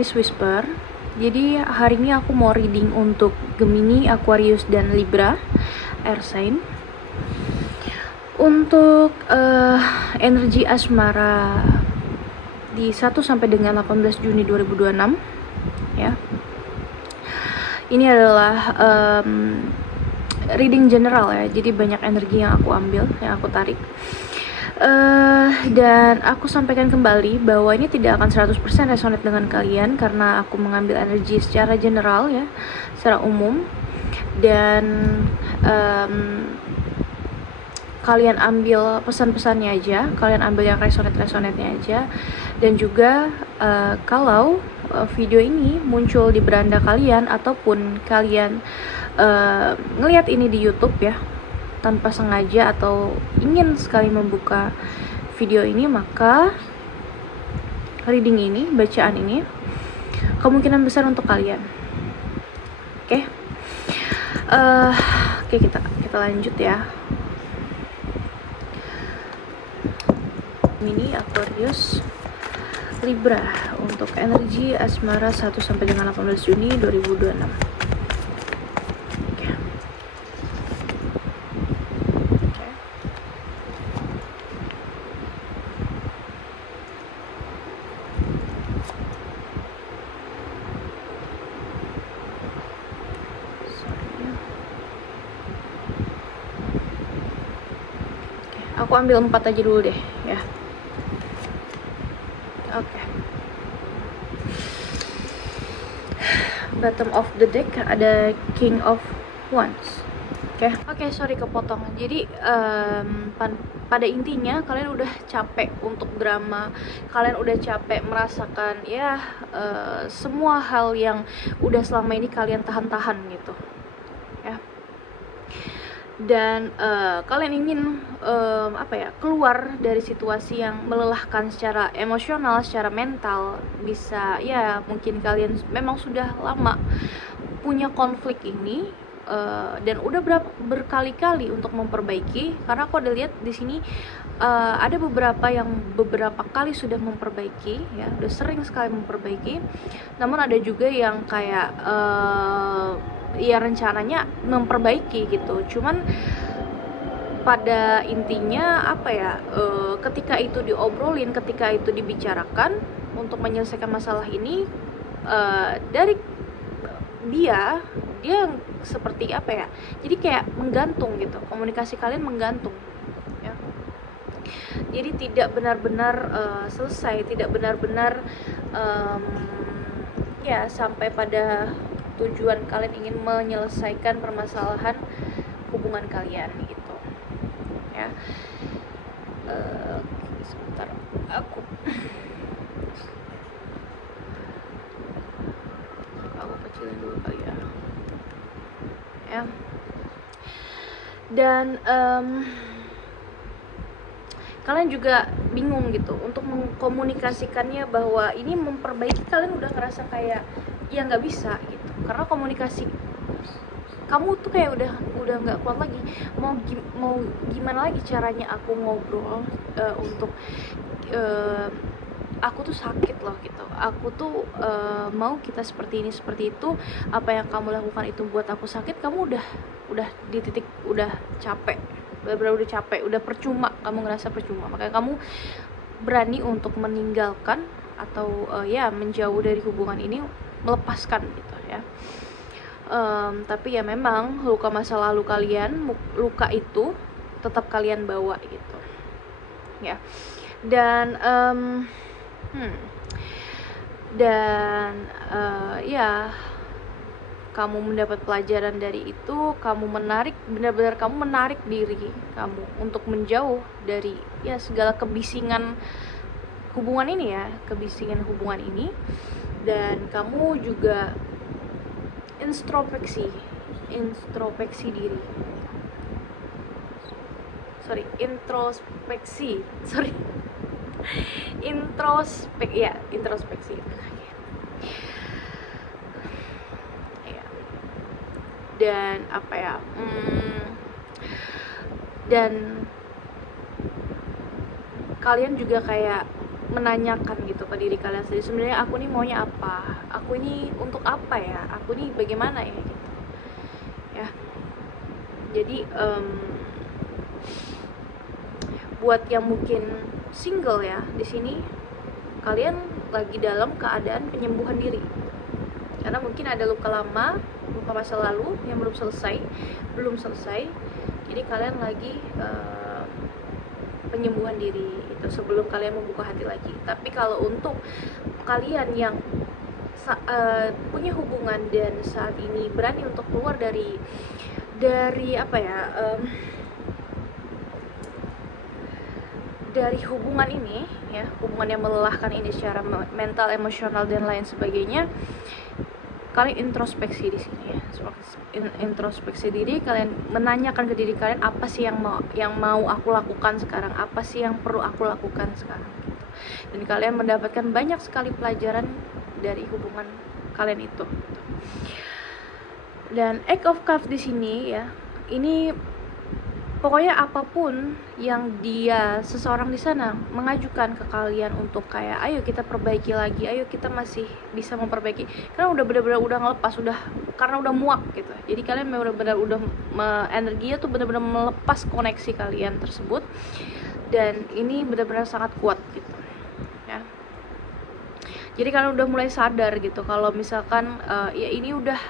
Miss Whisper. Jadi hari ini aku mau reading untuk Gemini, Aquarius, dan Libra Air sign. Untuk energi asmara di 1 sampai dengan 18 Juni 2026 ya. Ini adalah reading general ya. Jadi banyak energi yang aku ambil, yang aku tarik. Dan aku sampaikan kembali bahwa ini tidak akan 100% resonate dengan kalian karena aku mengambil energi secara general ya, secara umum. Dan kalian ambil pesan-pesannya aja, kalian ambil yang resonate-nya aja. Dan juga kalau video ini muncul di beranda kalian ataupun kalian ngelihat ini di YouTube ya, tanpa sengaja atau ingin sekali membuka video ini, maka reading ini, bacaan ini kemungkinan besar untuk kalian. Oke, kita lanjut ya. Ini Aquarius, Libra untuk energi asmara 1 sampai dengan 18 Juni 2026. Aku ambil 4 aja dulu deh ya. Oke. Bottom of the deck ada King of Wands. Oke, sorry kepotong. Jadi pada intinya kalian udah capek untuk drama, kalian udah capek merasakan ya semua hal yang udah selama ini kalian tahan-tahan gitu ya. Dan kalian ingin keluar dari situasi yang melelahkan secara emosional, secara mental. Bisa ya, mungkin kalian memang sudah lama punya konflik ini dan udah berkali-kali untuk memperbaiki. Karena aku udah lihat di sini ada beberapa kali sudah memperbaiki ya, udah sering sekali memperbaiki. Namun ada juga yang kayak ya rencananya memperbaiki gitu, cuman pada intinya ketika itu diobrolin, ketika itu dibicarakan untuk menyelesaikan masalah ini, dari dia seperti jadi kayak menggantung gitu, komunikasi kalian menggantung ya. Jadi tidak benar-benar selesai, tidak benar-benar ya sampai pada tujuan kalian ingin menyelesaikan permasalahan hubungan kalian gitu ya. Sebentar, aku kecilin dulu kali ya. Dan kalian juga bingung gitu untuk mengkomunikasikannya, bahwa ini memperbaiki. Kalian udah ngerasa kayak ya nggak bisa gitu, karena komunikasi kamu tuh kayak udah nggak kuat lagi. Mau gimana lagi caranya aku ngobrol untuk aku tuh sakit loh gitu, aku tuh mau kita seperti ini seperti itu, apa yang kamu lakukan itu buat aku sakit. Kamu udah di titik udah capek, benar-benar udah capek, udah percuma, kamu ngerasa percuma. Makanya kamu berani untuk meninggalkan atau ya menjauh dari hubungan ini, melepaskan gitu ya. Tapi ya memang luka masa lalu kalian, luka itu tetap kalian bawa gitu ya. Dan ya kamu mendapat pelajaran dari itu. Kamu benar-benar kamu menarik diri kamu untuk menjauh dari ya segala kebisingan hubungan ini ya, kebisingan hubungan ini. Dan kamu juga introspeksi diri. Introspeksi. Dan dan kalian juga kayak menanyakan gitu ke diri kalian sendiri, sebenarnya aku nih maunya apa, aku ini untuk apa ya, aku nih bagaimana ya gitu ya. Jadi buat yang mungkin single ya, di sini kalian lagi dalam keadaan penyembuhan diri, karena mungkin ada luka lama, luka masa lalu yang belum selesai. Jadi kalian lagi penyembuhan diri itu sebelum kalian membuka hati lagi. Tapi kalau untuk kalian yang punya hubungan dan saat ini berani untuk keluar dari apa ya, dari hubungan ini ya, hubungan yang melelahkan ini secara mental, emosional dan lain sebagainya, kalian introspeksi di sini ya, introspeksi diri, kalian menanyakan ke diri kalian, apa sih yang mau aku lakukan sekarang, apa sih yang perlu aku lakukan sekarang gitu. Dan kalian mendapatkan banyak sekali pelajaran dari hubungan kalian itu. Dan Eight of Cups di sini ya, ini pokoknya apapun yang seseorang di sana mengajukan ke kalian untuk kayak ayo kita perbaiki lagi, ayo kita masih bisa memperbaiki, karena udah benar-benar udah ngelepas, karena udah muak gitu. Jadi kalian benar-benar udah energinya tuh benar-benar melepas koneksi kalian tersebut, dan ini benar-benar sangat kuat gitu ya. Jadi kalian udah mulai sadar gitu kalau misalkan ya ini udah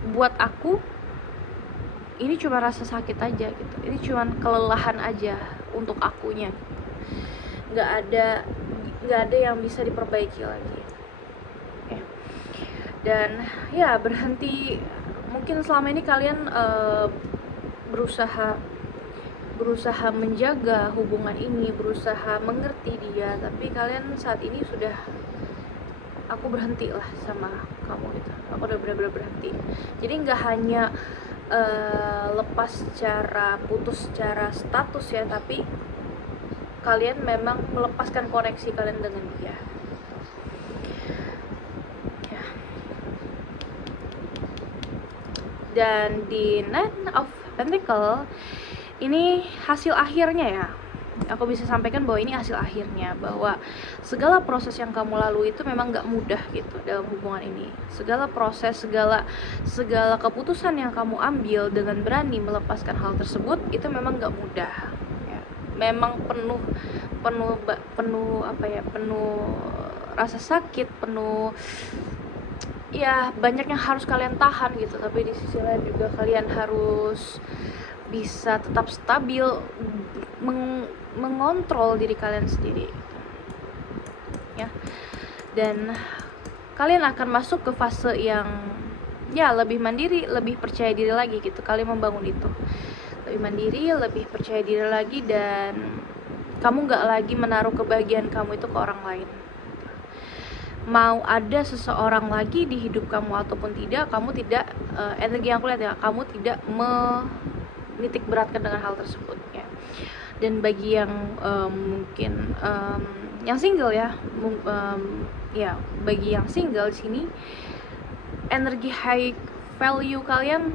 buat aku, ini cuma rasa sakit aja gitu, ini cuma kelelahan aja untuk akunya, nggak ada yang bisa diperbaiki lagi. Oke. Dan ya berhenti, mungkin selama ini kalian berusaha menjaga hubungan ini, berusaha mengerti dia, tapi kalian saat ini sudah, aku berhenti lah sama kamu gitu, aku udah benar-benar berhenti. Jadi nggak hanya lepas secara putus secara status ya, tapi kalian memang melepaskan koneksi kalian dengan dia ya. Dan di Nine of Pentacles ini hasil akhirnya ya, aku bisa sampaikan bahwa ini hasil akhirnya, bahwa segala proses yang kamu lalui itu memang gak mudah gitu dalam hubungan ini. Segala proses, segala keputusan yang kamu ambil dengan berani melepaskan hal tersebut itu memang gak mudah ya. Memang penuh apa ya, penuh rasa sakit, penuh ya, banyak yang harus kalian tahan gitu. Tapi di sisi lain juga kalian harus bisa tetap stabil, mengontrol diri kalian sendiri ya. Dan kalian akan masuk ke fase yang ya lebih mandiri, lebih percaya diri lagi gitu. Kalian membangun itu, lebih mandiri, lebih percaya diri lagi, dan kamu gak lagi menaruh kebahagiaan kamu itu ke orang lain. Mau ada seseorang lagi di hidup kamu ataupun tidak, kamu tidak energi yang aku lihat ya, kamu tidak menitik beratkan dengan hal tersebut ya. Dan bagi yang mungkin yang single ya, ya bagi yang single di sini, energi high value kalian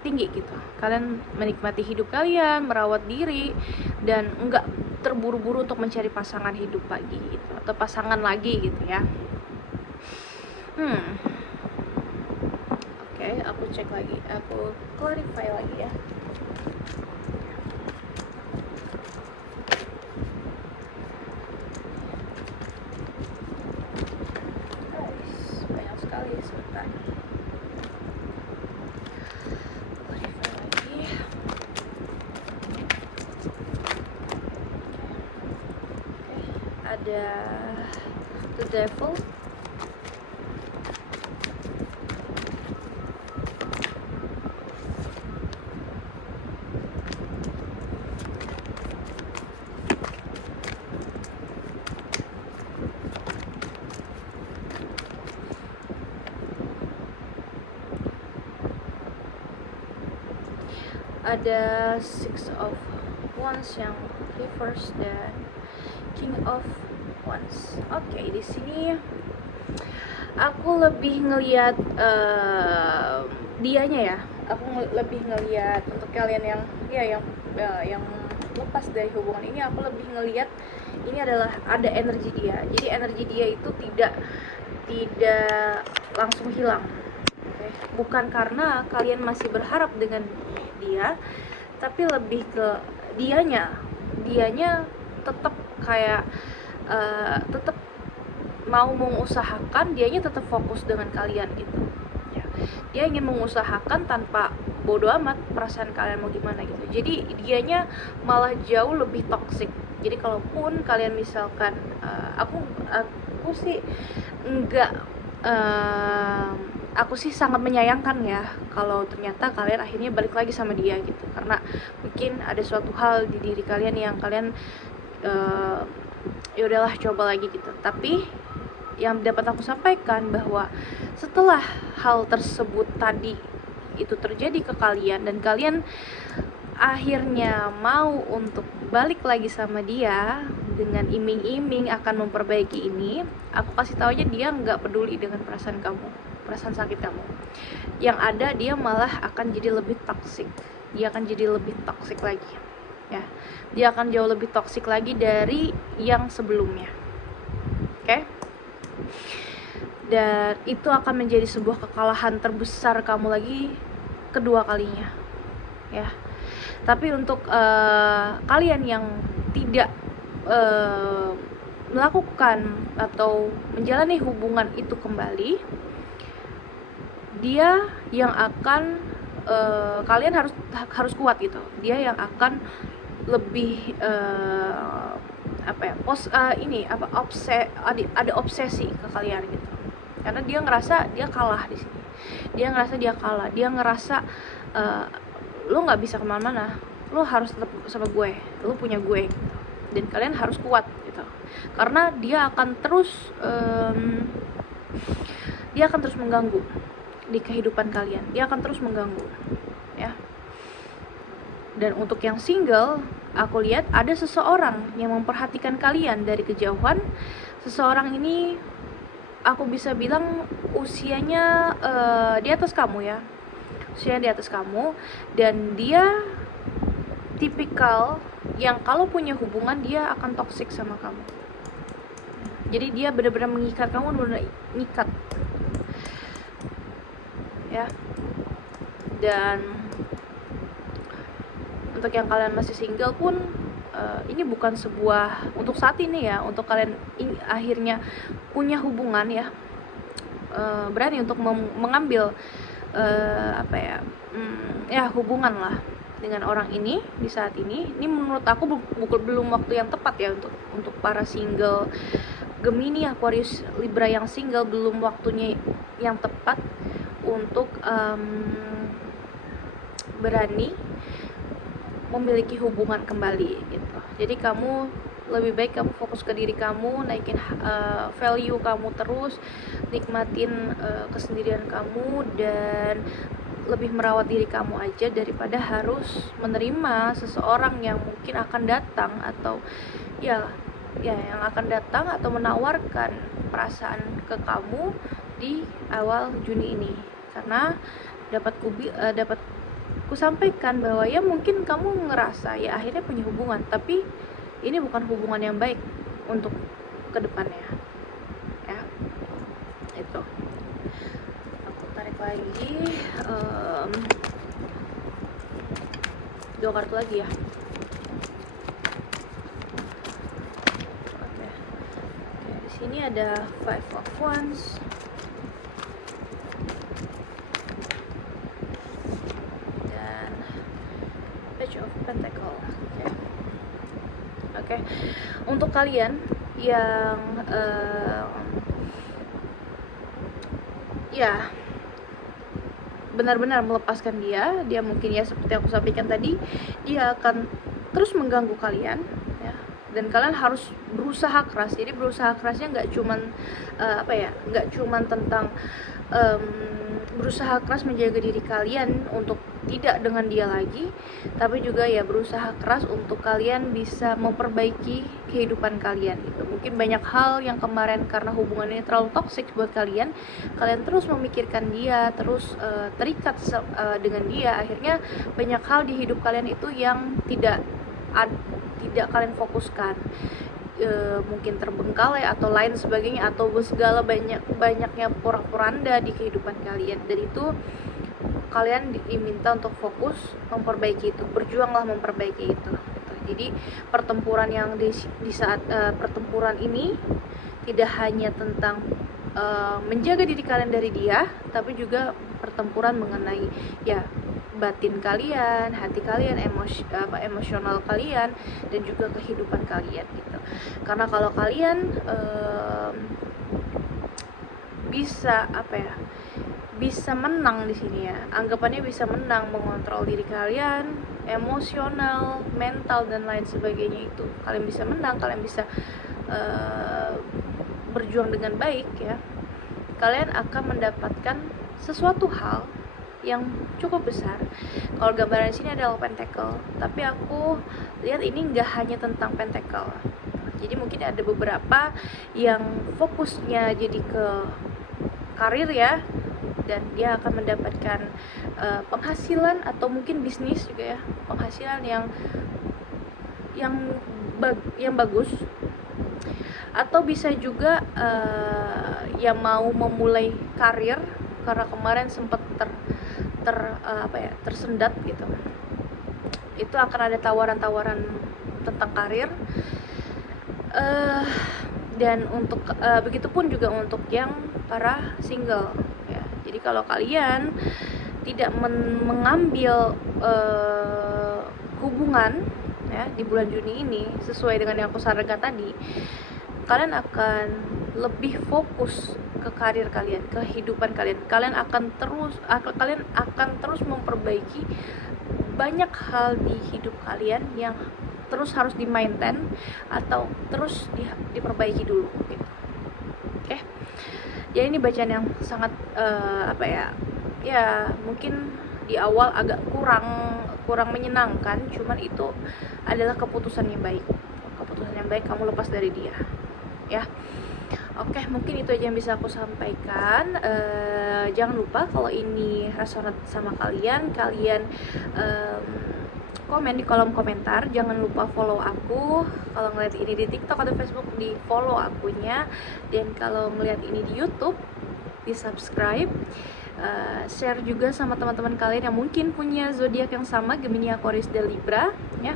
tinggi gitu. Kalian menikmati hidup kalian, merawat diri, dan enggak terburu-buru untuk mencari pasangan hidup lagi gitu, atau pasangan lagi gitu ya. Oke, aku cek lagi, aku clarify lagi ya. Banyak sekali, sebentar. Clarify lagi. Ada The Devil, ada Six of Wands yang reverse, dan King of Wands. Oke, di sini aku lebih ngelihat dianya ya. Aku lebih ngelihat untuk kalian yang ya yang lepas dari hubungan ini, aku lebih ngelihat ini adalah ada energi dia. Jadi energi dia itu tidak langsung hilang. Okay? Bukan karena kalian masih berharap dengan dia, tapi lebih ke dianya tetap kayak tetap mau mengusahakan, dianya tetap fokus dengan kalian gitu ya. Dia ingin mengusahakan tanpa bodo amat perasaan kalian mau gimana gitu. Jadi dianya malah jauh lebih toksik. Jadi kalaupun kalian misalkan aku sih enggak aku sih sangat menyayangkan ya kalau ternyata kalian akhirnya balik lagi sama dia gitu, karena mungkin ada suatu hal di diri kalian yang kalian ya udahlah coba lagi gitu. Tapi yang dapat aku sampaikan bahwa setelah hal tersebut tadi itu terjadi ke kalian dan kalian akhirnya mau untuk balik lagi sama dia dengan iming-iming akan memperbaiki ini, aku kasih tahu aja dia nggak peduli dengan perasaan kamu, perasaan sakit kamu. Yang ada dia malah akan jadi lebih toksik. Dia akan jadi lebih toksik lagi ya. Dia akan jauh lebih toksik lagi dari yang sebelumnya. Oke? Dan itu akan menjadi sebuah kekalahan terbesar kamu lagi kedua kalinya ya. Tapi untuk kalian yang tidak melakukan atau menjalani hubungan itu kembali, dia yang akan kalian harus kuat gitu. Dia yang akan lebih ada obsesi ke kalian gitu, karena dia ngerasa dia kalah di sini. Dia ngerasa lo nggak bisa kemana-mana, lo harus tetap sama gue, lo punya gue gitu. Dan kalian harus kuat gitu, karena dia akan terus mengganggu di kehidupan kalian. Dia akan terus mengganggu ya. Dan untuk yang single, aku lihat ada seseorang yang memperhatikan kalian dari kejauhan. Seseorang ini aku bisa bilang usianya di atas kamu ya. Usianya di atas kamu, dan dia tipikal yang kalau punya hubungan dia akan toksik sama kamu. Jadi dia benar-benar mengikat kamu, benar-benar ngikat ya. Dan untuk yang kalian masih single pun ini bukan sebuah untuk saat ini ya, untuk kalian akhirnya punya hubungan ya, berani untuk mengambil hubungan lah dengan orang ini di saat ini. Ini menurut aku belum waktu yang tepat ya untuk para single Gemini, Aquarius, Libra yang single. Belum waktunya yang tepat untuk berani memiliki hubungan kembali gitu. Jadi kamu lebih baik kamu fokus ke diri kamu, naikin value kamu terus, nikmatin kesendirian kamu, dan lebih merawat diri kamu aja daripada harus menerima seseorang yang mungkin akan datang atau yang akan datang atau menawarkan perasaan ke kamu di awal Juni ini. Karena dapat ku sampaikan bahwa ya mungkin kamu ngerasa ya akhirnya punya hubungan, tapi ini bukan hubungan yang baik untuk kedepannya ya. Itu aku tarik lagi 2 kartu lagi ya. Oke. Di sini ada 5 of Wands, dan Page of Pentacle. Oke. Untuk kalian yang benar-benar melepaskan dia mungkin ya seperti aku sampaikan tadi, dia akan terus mengganggu kalian ya, dan kalian harus berusaha keras. Jadi berusaha kerasnya nggak cuman tentang berusaha keras menjaga diri kalian untuk tidak dengan dia lagi, tapi juga ya berusaha keras untuk kalian bisa memperbaiki kehidupan kalian gitu. Mungkin banyak hal yang kemarin karena hubungannya terlalu toksik buat kalian terus memikirkan dia, terus terikat dengan dia, akhirnya banyak hal di hidup kalian itu yang tidak kalian fokuskan. mungkin terbengkalai atau lain sebagainya, atau segala banyaknya porak-poranda di kehidupan kalian. Dan itu kalian diminta untuk fokus memperbaiki itu, berjuanglah memperbaiki itu gitu. Jadi pertempuran yang di saat pertempuran ini tidak hanya tentang menjaga diri kalian dari dia, tapi juga pertempuran mengenai ya batin kalian, hati kalian, emosional kalian, dan juga kehidupan kalian gitu. Karena kalau kalian bisa bisa menang di sini ya, anggapannya bisa menang mengontrol diri kalian, emosional, mental, dan lain sebagainya. Itu kalian bisa menang, kalian bisa berjuang dengan baik ya, kalian akan mendapatkan sesuatu hal yang cukup besar. Kalau gambaran di sini adalah pentacle, tapi aku lihat ini nggak hanya tentang pentacle. Jadi mungkin ada beberapa yang fokusnya jadi ke karir ya, dan dia akan mendapatkan penghasilan atau mungkin bisnis juga ya, penghasilan yang bagus. Atau bisa juga yang mau memulai karir karena kemarin sempat tersendat gitu. Itu akan ada tawaran-tawaran tentang karir. Dan untuk begitupun juga untuk yang para single ya. Jadi kalau kalian tidak mengambil hubungan ya di bulan Juni ini sesuai dengan yang aku sarankan tadi, kalian akan lebih fokus ke karir kalian, kehidupan kalian. Kalian akan terus memperbaiki banyak hal di hidup kalian yang terus harus di-maintain atau terus diperbaiki dulu gitu. Oke. Jadi ini bacaan yang sangat ya mungkin di awal agak kurang menyenangkan, cuman itu adalah keputusan yang baik. Keputusan yang baik kamu lepas dari dia. Ya. Oke, mungkin itu aja yang bisa aku sampaikan. Jangan lupa kalau ini resonate sama kalian komen di kolom komentar. Jangan lupa follow aku. Kalau ngeliat ini di TikTok atau Facebook, di follow akunya. Dan kalau melihat ini di YouTube, di subscribe. Share juga sama teman-teman kalian yang mungkin punya zodiak yang sama, Gemini, Aquarius, dan Libra ya.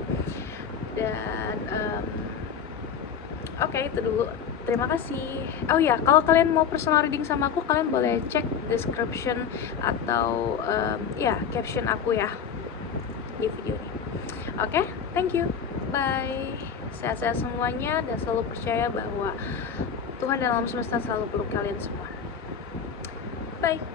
Dan oke, itu dulu. Terima kasih. Oh ya, kalau kalian mau personal reading sama aku, kalian boleh cek description atau caption aku ya di video ini. Oke, thank you. Bye. Sehat-sehat semuanya dan selalu percaya bahwa Tuhan dan alam semesta selalu peluk kalian semua. Bye.